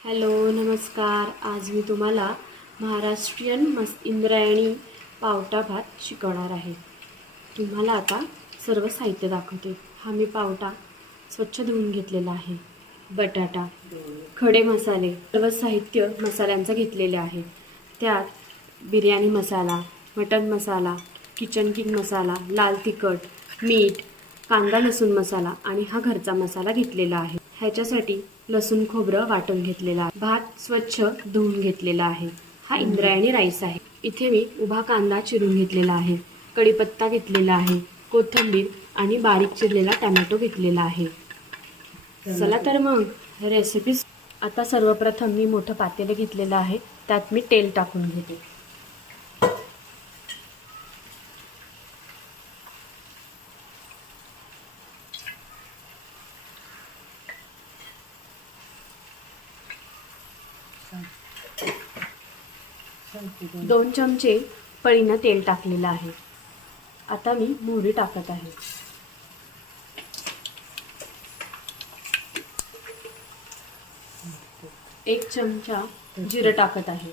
Hello नमस्कार. आज मी तुम्हाला महाराष्ट्रीयन इंद्रायणी पावटा भात शिकवणार आहे. तुम्हाला आता सर्व साहित्य दाखवते. हा मी पावटा स्वच्छ धुवून घेतलेला आहे. बटाटा, खडे मसाले, सर्व साहित्य मसाल्यांचं घेतलेले आहे. त्यात बिर्याणी मसाला, मटन मसाला, किचन किंग मसाला, लाल तिखट, मीठ, कांदा लसूण मसाला आणि हा घरचा मसाला घेतलेला आहे. ह्याच्यासाठी लसूण खोबरं वाटून घेतलेला आहे. भात स्वच्छ धुवून घेतलेला आहे. हा इंद्रायणी राईस आहे. इथे मी उभा कांदा चिरून घेतलेला आहे, कढीपत्ता घेतलेला आहे, कोथिंबीर आणि बारीक चिरलेला टोमॅटो घेतलेला आहे. चला तर मग रेसिपी. आता सर्वप्रथम मी मोठं पातेलं घेतलेलं आहे. त्यात मी तेल टाकून घेते. दोन चमचे पळीनं तेल टाकलेलं आहे. आता मी मोहरी टाकत आहे. एक चमचा जिरं टाकत आहे.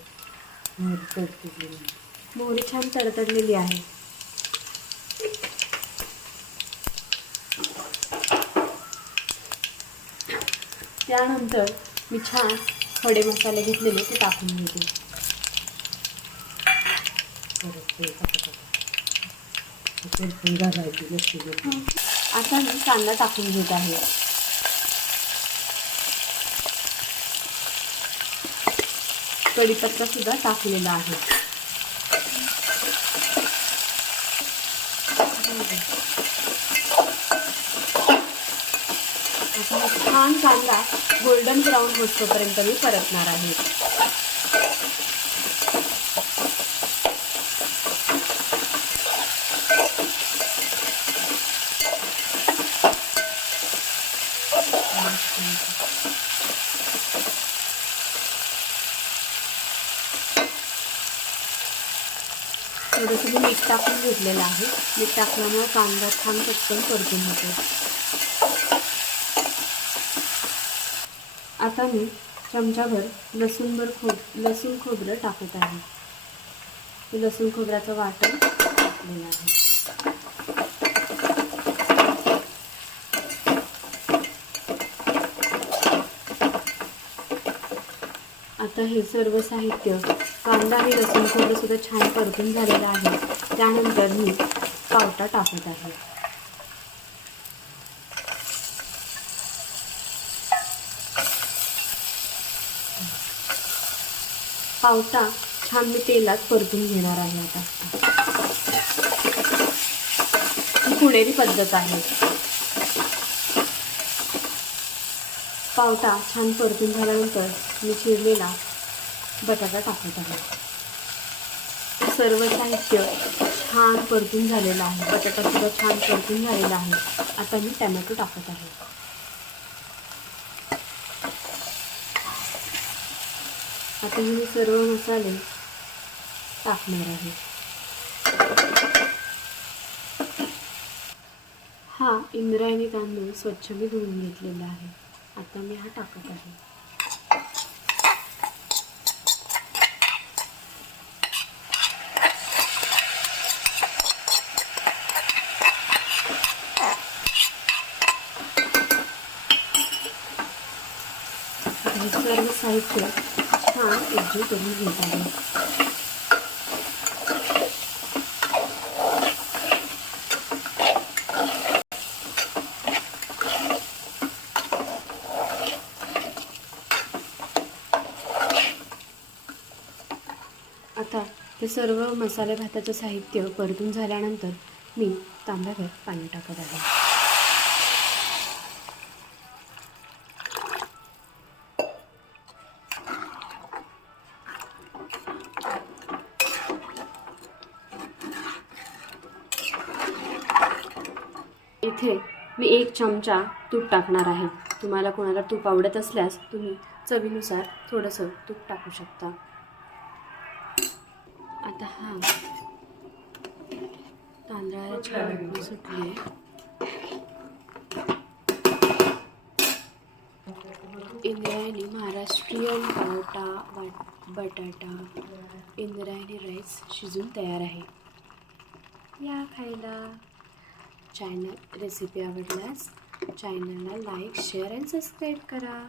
मोहरी छान तडतडलेली आहे. त्यानंतर मी छान खडे मसाले घेतलेले ते टाकून घेते. आता मी कांदा टाकून घेत आहे. कढीपत्ता सुद्धा टाकलेला आहे. आता छान कांदा गोल्डन ब्राऊन होईपर्यंत मी परतणार आहे. थोडंसं मी मीठ टाकून घेतलेलं आहे. मीठ टाकल्यामुळे कांदा छान पटकन परतून होतो. आता मी चमचाभर लसूण खोबरं टाकत आहे. लसूण खोबऱ्याचं वाटण टाकलेलं आहे. आता हे सर्व साहित्य कांदा आणि लसूण खोबरं सुद्धा छान परतून झालेलं आहे. त्यानंतर मी पावटा टाकत आहे. पावटा छान मी तेलात परतून घेणार आहे. आता ही पुणेरी पद्धत आहे. पावटा छान परतून झाल्यानंतर मी चिरलेला बटाटा टाकत आहे. सर्व साहित्य छान परतून झालेलं आहे. बटाटा सुद्धा छान परतून झालेला आहे. आता मी टोमॅटो टाकत आहे. आता मी सर्व मसाले टाकणार आहे. हा इंद्रायणी तांदूळ स्वच्छ मी धुवून घेतलेला आहे. आता मी हा टाकत आहे. हे सर्व साहित्य छान एकजीव करून घेत आहे. आता हे सर्व मसाले भाताचं साहित्य परतून झाल्यानंतर मी तांब्याभर पाणी टाकत आहे. इथे मी एक चमचा तूप टाकणार आहे. तुम्हाला कोणाला तूप आवडत असल्यास तुम्ही चवीनुसार थोडंसं तूप टाकू शकता. आता हा तांदळाला छान सुटली. इंद्रायणी महाराष्ट्रीयन बटाटा इंद्रायणी राईस शिजून तयार आहे. या खायला. रेसिपी आवडल्यास चॅनलला लाईक, शेअर अँड सबस्क्राईब करा.